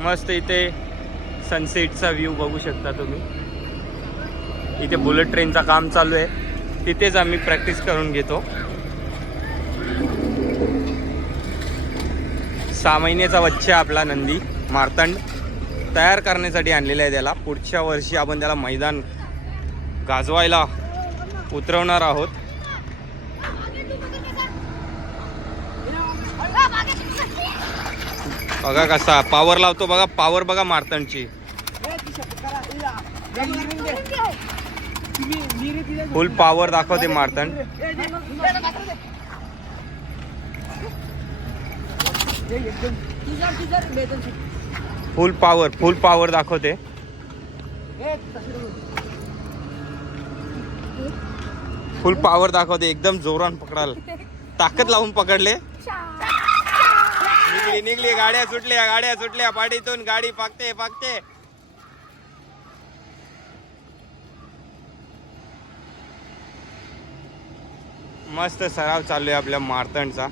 मस्त इथे सनसेटचा व्ह्यू बघू शकता तुम्ही. इथे बुलेट ट्रेनचं काम चालू आहे, तिथेच आम्ही प्रॅक्टिस करून घेतो. 6 महिन्याचा बच्चा आपला नंदी मार्तंड तयार करण्यासाठी आणलेला आहे. त्याला पुढच्या वर्षी आपण त्याला मैदान गाजवायला उतरवणार आहोत. बघा कसा पावर लावतो, बघा पावर बघा मार्तंडची. फुल पावर दाखवते मार्तंड. फुल पावर दाखवते. फुल पावर दाखवते, एकदम जोरान पकडायला ताकद लावून पकडले. निघली गाड्या सुटल्या पाठीतून गाडी पाकते. मस्त सराव चालू आहे आपल्या मार्तंडचा.